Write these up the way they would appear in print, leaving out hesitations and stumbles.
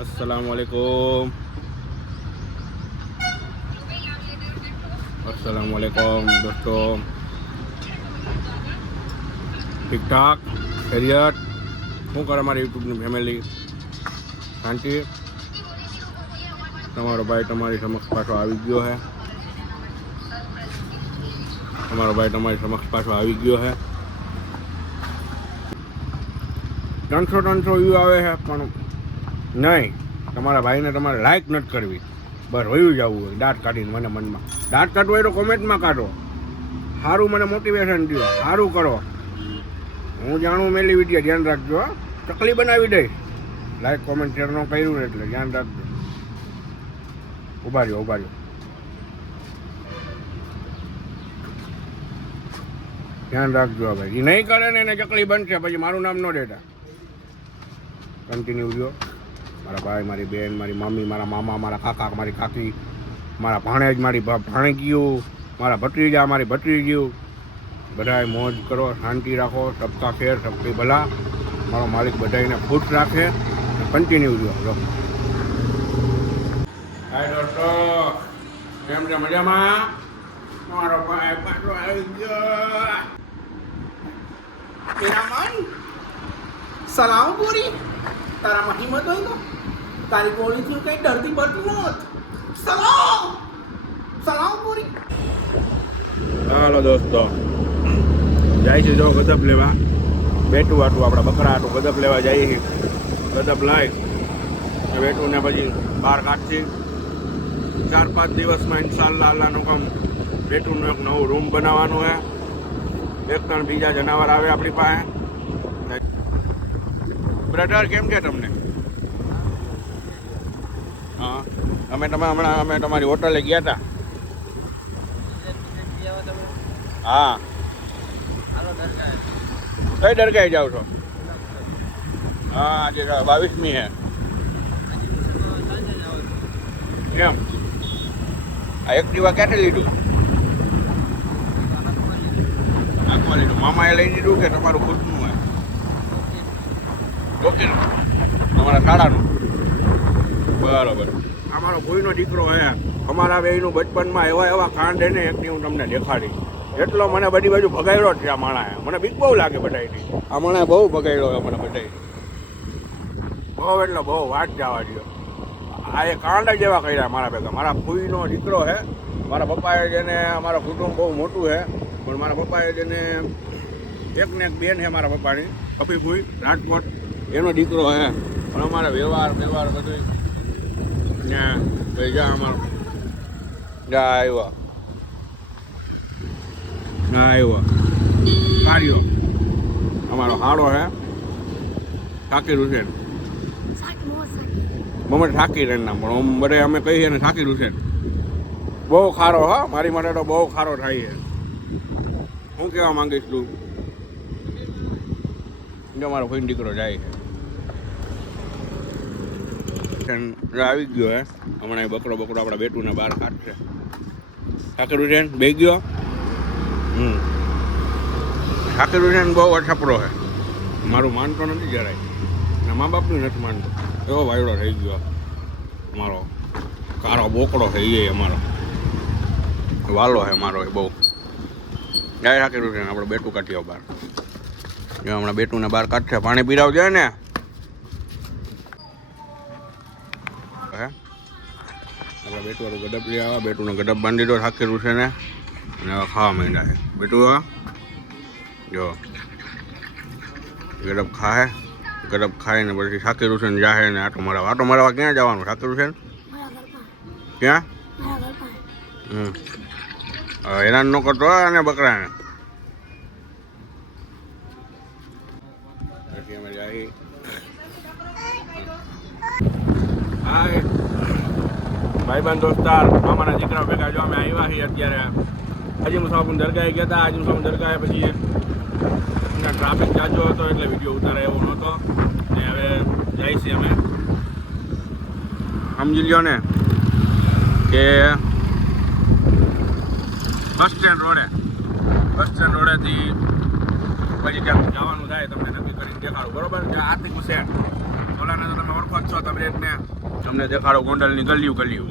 अस्सलामुअलैकुम। अस्सलामुअलैकुम दोस्तों, ठीक ठाक खैरियत? શું કરે મારી યુટ્યુબની ફેમિલી? શાંતિ? તમારો ભાઈ તમારી સમક્ષ પાછો આવી ગયો છે. તમારો ભાઈ તમારી સમક્ષ પાછો આવી ગયો છે. 300 વ્યૂ આવે છે પણ નહીં, તમારા ભાઈને તમારે લાઈક નથી કરવી. બસ વયું જવું હોય દાંત કાઢીને મને મનમાં. દાંત કાઢવું હોય તો કોમેન્ટમાં કાઢો. સારું મને મોટિવેશન દો, સારું કરો. હું જાણું મેલી વિડીયો ધ્યાન રાખજો. ચકલી બનાવી દઈશ. લાઈક કોમેન્ટ શેર ન કર્યું એટલે ધ્યાન રાખજો. ઉભા રહ્યો. ધ્યાન રાખજો ભાઈ. એ નહીં કરે ને એને ચકલી બનશે પછી મારું નામ ન દેતા. કન્ટિન્યુ રહ્યો. મારા ભાઈ, મારી બેન, મારી મમ્મી, મારા મામા, મારા કાકા, મારી કાકી, મારા ભાણેજ, મારી ભાણેગીયું, મારા ભત્રીજા, મારી ભત્રીજીયું, બધાય મોજ કરો, શાંતિ રાખો. સબકા ખેર સબકી ભલા. મારો માલિક બધાને ખુશ રાખે. કન્ટિન્યુ રહ્યો. હાય દોસ્તો, કેમ છે? મજામાં? મારો ભાઈ પાછો આવી ગયો. मेरा मन सलाम पूरी तारा महिमत હોય તો તારી ગોળીથી કઈ ડરતી પડતી નહોત. સલામ પૂરી. હાલો દોસ્તો, જાય છે જો ગદપ લેવા. બેટું આટું આપણા બકરા આટું ગદપ લેવા જઈએ છીએ. ગદપ લાવી બેટું ને પછી બહાર કાઢી 4-5 દિવસમાં ઇન્શાલ્લાહ અલ્લાહનું કામ બેટુંનું એક નવું રૂમ બનાવવાનું છે. 1-3 બીજા જનાવર આવે આપણી પાસે. બ્રધર કેમ છે તમને? હા, અમે તમારી હોટલે ગયા હતા. હા, કઈ દરગાહે જાઓ છો? હા, આજે 22મી છે એમ. આ એક્ટિવા ક્યાંથી લીધું? આખવા લીધું. મામાએ લઈ દીધું કે તમારું ખુદનું હોય? ઓકે, તમારા શાળાનું. બરાબર. અમારો કોઈનો દીકરો હે. અમારા બેયનું બચપનમાં એવા કાંડ હે ને એકની હું તમને દેખાડી. એટલો મને બધી બાજુ ભગાડ્યો છે આ માણાએ. મને બીક બહુ લાગે બધાયથી. આ માણાએ બહુ ભગાડ્યો છે મને બધાયથી. બહુ એટલે બહુ વાત જવા દો. આ એ કાંડ જ એવા કર્યા મારા ભેગા. મારા ફૂઈનો દીકરો હે. મારા પપ્પાએ જેને, અમારા કુટુંબ બહુ મોટું છે પણ મારા પપ્પાએ જેને એકને એક બેન છે મારા પપ્પાની, કપી ફૂઈ રાજકોટ, એનો દીકરો હે. પણ અમારા વ્યવહાર બધું ને ભાઈ જા અમારો જા આવ્યો કાર્યો અમારો હાડો હે શાકીર હુસેન. મમ્મી શાકીર એનું નામ, પણ બધે અમે કહીએ ને શાકીર હુસેન. બહુ ખારો હા, મારી માટે તો બહુ ખારો થાય છે. હું કહેવા માંગીશ તું? જો મારો કોઈ દીકરો જાય છે આવી ગયો હે. હમણાં બકરો આપણા બેટુને બહાર કાઢશે. શાકીર હુસેન બે ગયો. શાકીર હુસેન બહુ અછપરો છે. મારું માનતો નથી જરાય ને મા બાપનું નથી માનતો. એવો વાયડો થઈ ગયો અમારો કારો બોકડો છે. એ અમારો વાલો છે મારો એ બહુ. જાય શાકીર હુસેન આપણે બેટું કાઢ્યો બહાર. જો હમણાં બેટુને બહાર કાઢશે. પાણી પીરાવજે ને. આપણે બેટું ગડબ લઈ આવ્યા. બેટુનો ગડબ બાંધી દો શાકીર હુસેને અને હવે ખાવા માંડ્યા છે. બેટું જો ગડબ ખાય. ગડબ ખાઈને પછી શાકીર હુસેન જાહે ને આટો મારવા ક્યાં જવાનું શાકીર હુસેન? ક્યાં? હેરાન ન કરતો અને બકરાને. પછી અમે જાય હાય ભાઈબંધ દોસ્તાર મામાના દીકરા ભેગા જો અમે આવ્યા છીએ અત્યારે. હાજી મુસાફર દરગાહે ગયા હતા. હાજી મુસાફર દરગાહે પછી ટ્રાફિક જાજો હતો એટલે વિડીયો ઉતારે એવો નહોતો. ને હવે જાય છે અમે સમજી લ્યો ને કે બસ સ્ટેન્ડ રોડેથી પછી ક્યાંક જવાનું થાય તમને નક્કી કરીને દેખાડું. બરોબર? આર્થિક શેર ઓલાને તો તમે ઓળખો જ છો. તમે બ્રેડને તમને દેખાડો ગોંડલની ગલિયું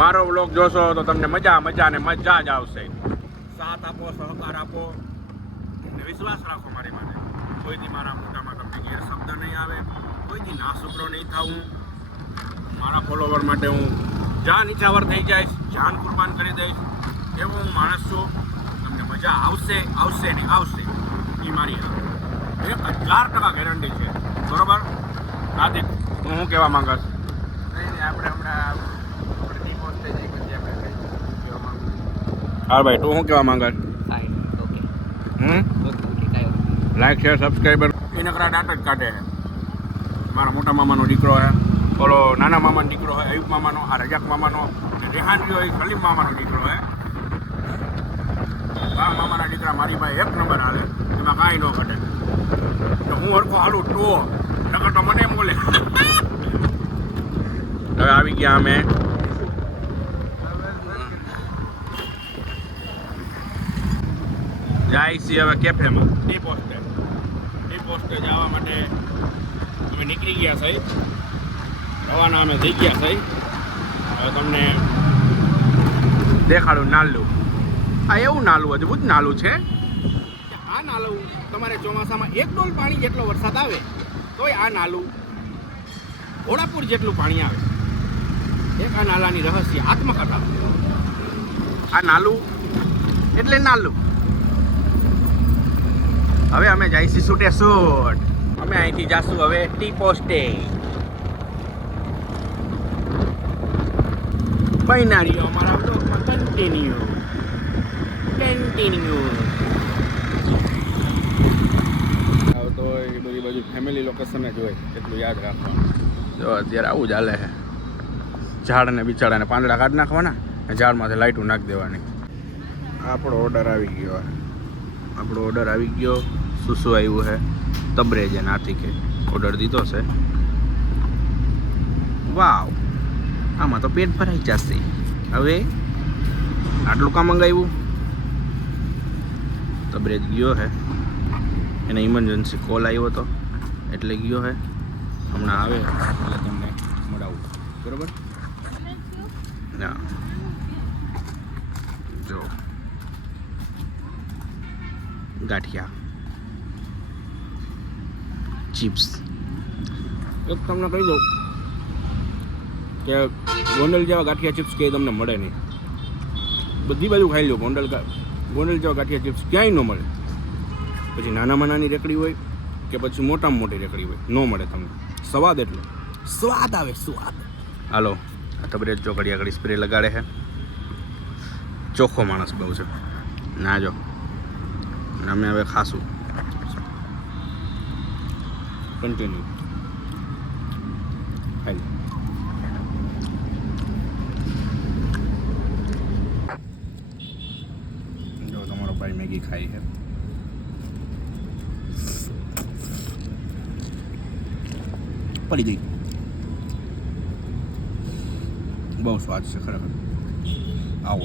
મારો વ્લોગ જોશો તો તમને મજા ને મજા જ આવશે. સાથ આપો, સહકાર આપો અને વિશ્વાસ રાખો મારી માટે. કોઈથી મારા મોટામાં તમને ગેર શબ્દ નહીં આવે, કોઈથી નાસુકરો નહીં થાઉં. મારા ફોલોવર માટે હું જાન ઇચ્છાવર થઈ જઈશ, જાન કુરબાન કરી દઈશ. એવો હું માણસ છું. તમને મજા આવશે ને આવશે. એ મારી 1000% ગેરંટી છે. બરોબર? આદિત, હું શું કહેવા માંગસ? હા ભાઈ, તું શું કહેવા માંગસ? લાઈક શેર સબસ્ક્રાઈબર એ નકરા દાંત જ કાઢે. મારા મોટા મામાનો દીકરો હે, ઓલો નાના મામાનો દીકરો હોય અયુબ મામાનો, આ રજાક મામાનો, રેહાન રહ્યો એ સલીમ મામાનો દીકરો હે. આ મામાના દીકરા મારી ભાઈ 1 નંબર હાલે, એમાં કાંઈ ન ઘટે. તો હું હરખો હાલું તો નકર તો મને બોલે. હવે આવી ગયા અમે જાય છીએ હવે કેફેમાં. ટી પોસ્ટે જવા માટે અમે નીકળી ગયા સાહેબ. રવાના અમે થઈ ગયા સાહેબ. હવે તમને દેખાડું નાલું. આ એવું નાલું અદભુત નાલું છે. આ નાલું તમારે ચોમાસામાં 1 ડોલ પાણી જેટલો વરસાદ આવે તોય આ નાલું ઘોડાપુર જેટલું પાણી આવે. એક આ નાલાની રહસ્ય આત્મકથા. આ નાલું એટલે નાલું. હવે અમે જઈશું શૂટે શૂટ. અમે અહીંથી જાશું હવે ટી પોસ્ટે. બિનારીઓ અમારા બ્લોગમાં કન્ટિન્યુ. આવતો હોય એ બધી બાજુ ફેમિલી લોકેશન જ હોય એટલું યાદ રાખવાનું. જો અત્યારે આવું ચાલે છે. ઝાડને બિચાડાને પાંદડા કાઢી નાખવાના, ઝાડમાંથી લાઇટું નાખી દેવાની. આપણો ઓર્ડર આવી ગયો. શું આવ્યું છે? તબરેજ નાથી કે ઓર્ડર દીધો છે. વાવ, આમાં તો પેટ ભરાઈ જશે. હવે આટલું કામ મંગાવ્યું. તબરેજ ગયો છે, એને ઇમરજન્સી કોલ આવ્યો હતો એટલે ગયો છે. હમણાં આવે એટલે તમને મળાવું. બરાબર? ના જો ગાંઠિયા ચિપ્સ. એક તમને કહી દઉં કે ગોંડલ જેવા ગાંઠિયા ચિપ્સ કે તમને મળે નહીં. બધી બાજુ ખાઈ લો, ગોંડલ જેવા ગાંઠિયા ચિપ્સ ક્યાંય ન મળે. પછી નાનામાં નાની રેકડી હોય કે પછી મોટામાં મોટી રેકડી હોય, ન મળે તમને. સ્વાદ એટલો સ્વાદ આવે, સ્વાદ. હાલો, આ તબરેજ ચોકડી આગળ સ્પ્રે લગાડે છે. ચોખ્ખો માણસ બહુ છે ના. જો અમે હવે ખાશું. કન્ટિન્યુ ખાઈ. જો તમારો ભાઈ મેગી ખાઈ છે. પડી ગઈ. બહુ સ્વાદ છે ખરેખર. આવો,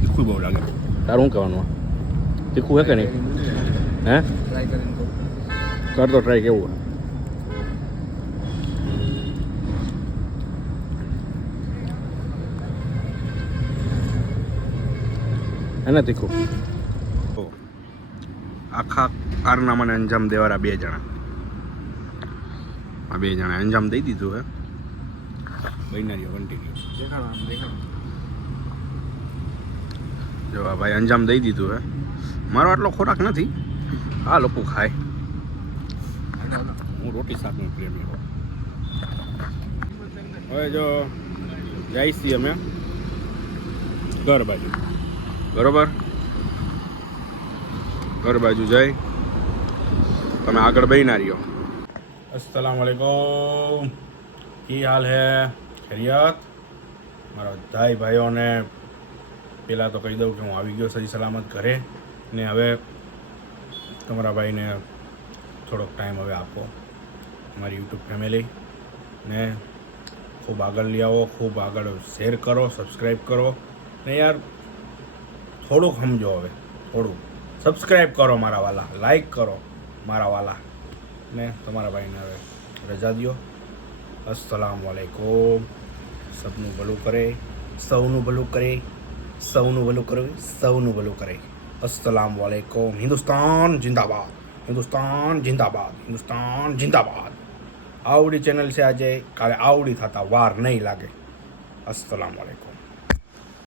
તીખું બહુ લાગે. તારું શું કહેવાનું? તીખું હે કે નહીં? હે, કર તો ટ્રાય. કેવું હે ને તીખું? આખા કારનામાને અંજામ દેવાળા 2 જણા. આ 2 જણા અંજામ દઈ દીધું હે. બિનારીઓ કન્ટિન્યુ. જો આ ભાઈ અંજામ દઈ દીધું હે. મારો આટલો ખોરાક નથી, આ લોકો ખાય. હું રોટી શાકનો પ્રેમી હોઉં. હવે જો જઈશ છીએ અમે ઘર બાજુ. બરોબર? ઘર બાજુ જઈ તમે આગળ બહીના રહ્યો. अस्सलामुअलैकुम, की हाल है? खैरियत? મારા બધાય ભાઈઓને પહેલાં તો કહી દઉં કે હું આવી ગયો સહી સલામત ઘરે. ને હવે તમારા ભાઈને થોડોક ટાઈમ હવે આપો, અમારી યુટ્યુબ ફેમિલી ને ખૂબ આગળ લઈ આવો, ખૂબ આગળ શેર કરો, સબસ્ક્રાઈબ કરો. ને યાર થોડુંક સમજો, હવે થોડુંક સબસ્ક્રાઈબ કરો મારા વાલા, લાઈક કરો. મારા વાલા ને તમારા ભાઈને હવે રજા દ્યો. અસ્સલામ વાલેકુમ. સબનું ભલું કરે, સૌનું ભલું કરે, સૌનું ભલું કરે, સૌનું ભલું કરે. અસ્સલામ વાલેકુમ. હિન્દુસ્તાન જિંદાબાદ, હિન્દુસ્તાન જિંદાબાદ, હિન્દુસ્તાન જિંદાબાદ. આવડી ચેનલ છે આજે, કાલે આવડી થતા વાર નહીં લાગે. અસ્સલામ વાલેકુમ.